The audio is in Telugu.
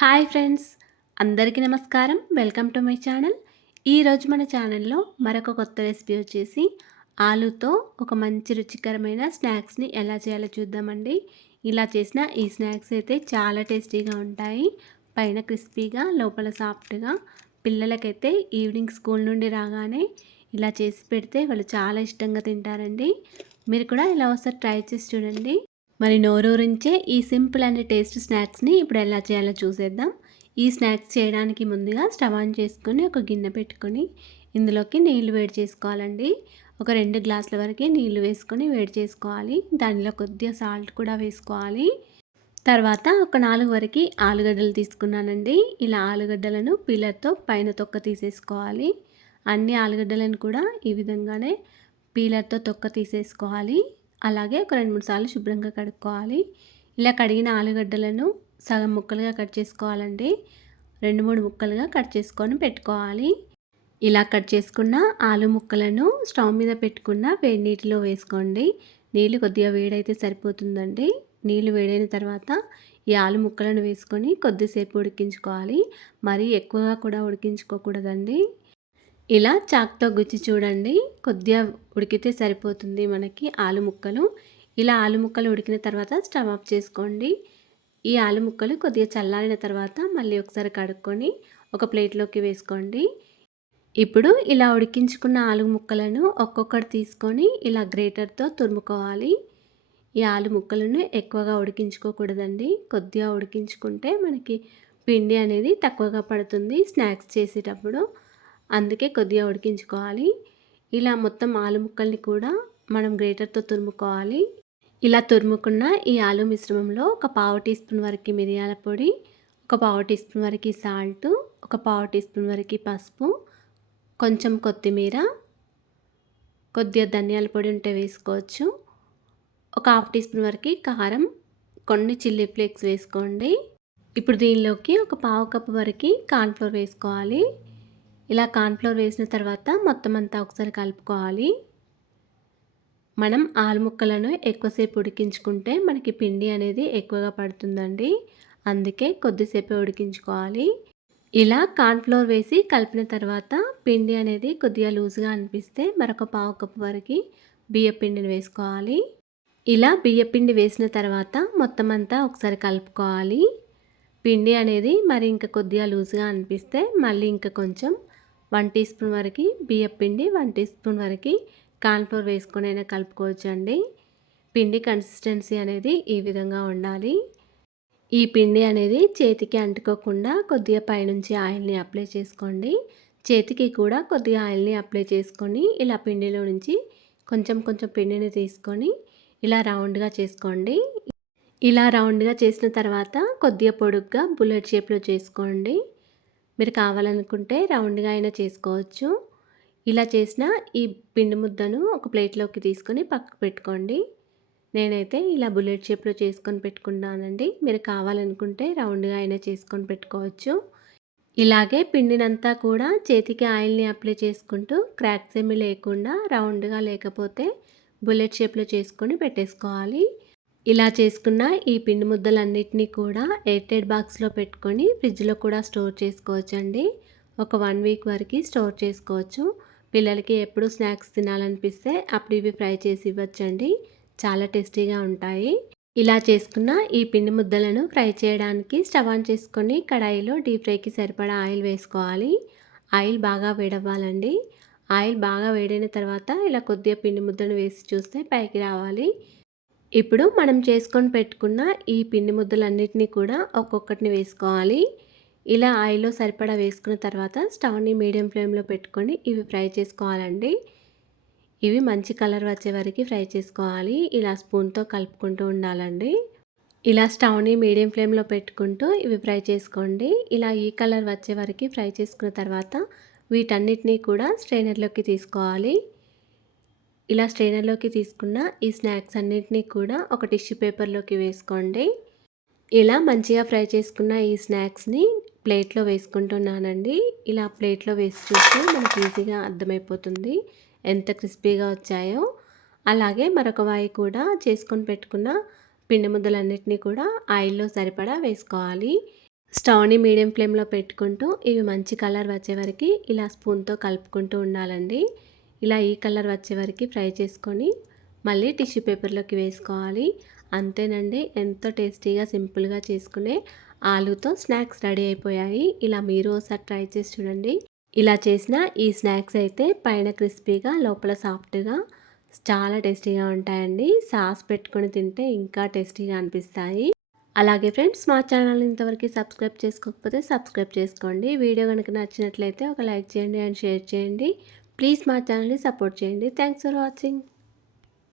హాయ్ ఫ్రెండ్స్ అందరికీ నమస్కారం. Welcome to my channel. ఈరోజు మన ఛానల్లో మరొక కొత్త రెసిపీ వచ్చేసి ఆలుతో ఒక మంచి రుచికరమైన స్నాక్స్ని ఎలా చేయాలో చూద్దామండి. ఇలా చేసిన ఈ స్నాక్స్ అయితే చాలా టేస్టీగా ఉంటాయి. పైన క్రిస్పీగా లోపల సాఫ్ట్గా. పిల్లలకైతే ఈవినింగ్ స్కూల్ నుండి రాగానే ఇలా చేసి పెడితే వాళ్ళు చాలా ఇష్టంగా తింటారండి. మీరు కూడా ఇలా ఒకసారి ట్రై చేసి చూడండి. మరి నోరూరించే ఈ సింపుల్ అండ్ టేస్ట్ స్నాక్స్ని ఇప్పుడు ఎలా చేయాలో చూసేద్దాం. ఈ స్నాక్స్ చేయడానికి ముందుగా స్టవ్ ఆన్ చేసుకొని ఒక గిన్నె పెట్టుకొని ఇందులోకి నీళ్ళు వేడి చేసుకోవాలండి. ఒక రెండు గ్లాసుల వరకే నీళ్ళు వేసుకొని వేడి చేసుకోవాలి. దానిలో కొద్దిగా సాల్ట్ కూడా వేసుకోవాలి. తర్వాత ఒక నాలుగు వరకు ఆలుగడ్డలు తీసుకున్నానండి. ఇలా ఆలుగడ్డలను పీలర్తో పైన తొక్క తీసేసుకోవాలి. అన్ని ఆలుగడ్డలను కూడా ఈ విధంగానే పీలర్తో తొక్క తీసేసుకోవాలి. అలాగే ఒక రెండు మూడు సార్లు శుభ్రంగా కడుక్కోవాలి. ఇలా కడిగిన ఆలుగడ్డలను సగం ముక్కలుగా కట్ చేసుకోవాలండి. రెండు మూడు ముక్కలుగా కట్ చేసుకొని పెట్టుకోవాలి. ఇలా కట్ చేసుకున్న ఆలు ముక్కలను స్టవ్ మీద పెట్టుకున్న వేడి నీటిలో వేసుకోండి. నీళ్ళు కొద్దిగా వేడైతే సరిపోతుందండి. నీళ్ళు వేడైన తర్వాత ఈ ఆలు ముక్కలను వేసుకొని కొద్దిసేపు ఉడికించుకోవాలి. మరీ ఎక్కువగా కూడా ఉడికించుకోకూడదండి. ఇలా చాక్తో గుచ్చి చూడండి. కొద్దిగా ఉడికితే సరిపోతుంది మనకి ఆలు ముక్కలు. ఇలా ఆలు ముక్కలు ఉడికిన తర్వాత స్టవ్ ఆఫ్ చేసుకోండి. ఈ ఆలు ముక్కలు కొద్దిగా చల్లారిన తర్వాత మళ్ళీ ఒకసారి కడుక్కొని ఒక ప్లేట్లోకి వేసుకోండి. ఇప్పుడు ఇలా ఉడికించుకున్న ఆలు ముక్కలను ఒక్కొక్కటి తీసుకొని ఇలా గ్రేటర్తో తురుముకోవాలి. ఈ ఆలు ముక్కలను ఎక్కువగా ఉడికించుకోకూడదండి. కొద్దిగా ఉడికించుకుంటే మనకి పిండి అనేది తక్కువగా పడుతుంది స్నాక్స్ చేసేటప్పుడు. అందుకే కొద్దిగా ఉడికించుకోవాలి. ఇలా మొత్తం ఆలు ముక్కల్ని కూడా మనం గ్రేటర్తో తురుముకోవాలి. ఇలా తురుముకున్న ఈ ఆలు మిశ్రమంలో ఒక పావు టీ స్పూన్ వరకు మిరియాల పొడి ఒక పావు టీ స్పూన్ వరకు సాల్ట్ ఒక పావు టీ స్పూన్ వరకు పసుపు కొంచెం కొత్తిమీర కొద్దిగా ధనియాల పొడి ఉంటే వేసుకోవచ్చు. ఒక హాఫ్ టీ స్పూన్ వరకు కారం కొన్ని చిల్లీ ఫ్లేక్స్ వేసుకోండి. ఇప్పుడు దీనిలోకి ఒక పావు కప్పు వరకు కార్న్ఫ్లోర్ వేసుకోవాలి. ఇలా కార్న్ఫ్లోర్ వేసిన తర్వాత మొత్తం అంతా ఒకసారి కలుపుకోవాలి. మనం ఆలు ముక్కలను ఎక్కువసేపు ఉడికించుకుంటే మనకి పిండి అనేది ఎక్కువగా పడుతుందండి. అందుకే కొద్దిసేపు ఉడికించుకోవాలి. ఇలా కార్న్ఫ్లోర్ వేసి కలిపిన తర్వాత పిండి అనేది కొద్దిగా లూజ్గా అనిపిస్తే మరొక పావు కప్పు వరకు బియ్య పిండిని వేసుకోవాలి. ఇలా బియ్య పిండి వేసిన తర్వాత మొత్తం అంతా ఒకసారి కలుపుకోవాలి. పిండి అనేది మరి ఇంకా కొద్దిగా లూజ్గా అనిపిస్తే మళ్ళీ ఇంకా కొంచెం వన్ టీ స్పూన్ వరకు బియ్యం పిండి వన్ టీ స్పూన్ వరకు కార్న్ఫ్లోర్ వేసుకొని అయినా కలుపుకోవచ్చండి. పిండి కన్సిస్టెన్సీ అనేది ఈ విధంగా ఉండాలి. ఈ పిండి అనేది చేతికి అంటుకోకుండా కొద్దిగా పైనుంచి ఆయిల్ని అప్లై చేసుకోండి. చేతికి కూడా కొద్దిగా ఆయిల్ని అప్లై చేసుకొని ఇలా పిండిలో నుంచి కొంచెం కొంచెం పిండిని తీసుకొని ఇలా రౌండ్గా చేసుకోండి. ఇలా రౌండ్గా చేసిన తర్వాత కొద్దిగా పొడుగ్గా బుల్లెట్ షేప్లో చేసుకోండి. మీరు కావాలనుకుంటే రౌండ్గా అయినా చేసుకోవచ్చు. ఇలా చేసిన ఈ పిండి ముద్దను ఒక ప్లేట్లోకి తీసుకొని పక్కకు పెట్టుకోండి. నేనైతే ఇలా బుల్లెట్ షేప్లో చేసుకొని పెట్టుకున్నానండి. మీరు కావాలనుకుంటే రౌండ్గా అయినా చేసుకొని పెట్టుకోవచ్చు. ఇలాగే పిండినంతా కూడా చేతికి ఆయిల్ని అప్లై చేసుకుంటూ క్రాక్స్ ఏమీ లేకుండా రౌండ్గా లేకపోతే బుల్లెట్ షేప్లో చేసుకొని పెట్టేసుకోవాలి. ఇలా చేసుకున్న ఈ పిండి ముద్దలన్నిటినీ కూడా ఎయిర్టెడ్ బాక్స్లో పెట్టుకొని ఫ్రిడ్జ్లో కూడా స్టోర్ చేసుకోవచ్చండి. ఒక వన్ వీక్ వరకు స్టోర్ చేసుకోవచ్చు. పిల్లలకి ఎప్పుడు స్నాక్స్ తినాలనిపిస్తే అప్పుడు ఇవి ఫ్రై చేసి ఇవ్వచ్చండి. చాలా టేస్టీగా ఉంటాయి. ఇలా చేసుకున్న ఈ పిండి ముద్దలను ఫ్రై చేయడానికి స్టవ్ ఆన్ చేసుకొని కడాయిలో డీప్ ఫ్రైకి సరిపడా ఆయిల్ వేసుకోవాలి. ఆయిల్ బాగా వేడవ్వాలండి. ఆయిల్ బాగా వేడైన తర్వాత ఇలా కొద్దిగా పిండి ముద్దను వేసి చూస్తే పైకి రావాలి. ఇప్పుడు మనం చేసుకొని పెట్టుకున్న ఈ పిండి ముద్దలన్నిటినీ కూడా ఒక్కొక్కటిని వేసుకోవాలి. ఇలా ఆయిల్లో సరిపడా వేసుకున్న తర్వాత స్టవ్ని మీడియం ఫ్లేమ్లో పెట్టుకొని ఇవి ఫ్రై చేసుకోవాలండి. ఇవి మంచి కలర్ వచ్చే వరకు ఫ్రై చేసుకోవాలి. ఇలా స్పూన్తో కలుపుకుంటూ ఉండాలండి. ఇలా స్టవ్ని మీడియం ఫ్లేమ్లో పెట్టుకుంటూ ఇవి ఫ్రై చేసుకోండి. ఇలా ఈ కలర్ వచ్చే వరకు ఫ్రై చేసుకున్న తర్వాత వీటన్నిటినీ కూడా స్ట్రైనర్లోకి తీసుకోవాలి. ఇలా స్ట్రైనర్లోకి తీసుకున్న ఈ స్నాక్స్ అన్నింటినీ కూడా ఒక టిష్యూ పేపర్లోకి వేసుకోండి. ఇలా మంచిగా ఫ్రై చేసుకున్న ఈ స్నాక్స్ని ప్లేట్లో వేసుకుంటున్నానండి. ఇలా ప్లేట్లో వేసి చూస్తే మనకి ఈజీగా అర్థమైపోతుంది ఎంత క్రిస్పీగా వచ్చాయో. అలాగే మరొక వాయి కూడా చేసుకొని పెట్టుకున్న పిండి ముద్దలన్నిటినీ కూడా ఆయిల్లో సరిపడా వేసుకోవాలి. స్టవ్ని మీడియం ఫ్లేమ్లో పెట్టుకుంటూ ఇవి మంచి కలర్ వచ్చే వరకు ఇలా స్పూన్తో కలుపుకుంటూ ఉండాలండి. ఇలా ఈ కలర్ వచ్చే వరకు ఫ్రై చేసుకొని మళ్ళీ టిష్యూ పేపర్లోకి వేసుకోవాలి. అంతేనండి ఎంతో టేస్టీగా సింపుల్గా చేసుకునే ఆలూతో స్నాక్స్ రెడీ అయిపోయాయి. ఇలా మీరు ఒకసారి ట్రై చేసి చూడండి. ఇలా చేసిన ఈ స్నాక్స్ అయితే పైన క్రిస్పీగా లోపల సాఫ్ట్గా చాలా టేస్టీగా ఉంటాయండి. సాస్ పెట్టుకొని తింటే ఇంకా టేస్టీగా అనిపిస్తాయి. అలాగే ఫ్రెండ్స్ మా ఛానల్ ఇంతవరకు సబ్స్క్రైబ్ చేసుకోకపోతే సబ్స్క్రైబ్ చేసుకోండి. వీడియో కనుక నచ్చినట్లయితే ఒక లైక్ చేయండి అండ్ షేర్ చేయండి. ప్లీజ్ మా ఛానల్ని సపోర్ట్ చేయండి థ్యాంక్స్ ఫర్ వాచింగ్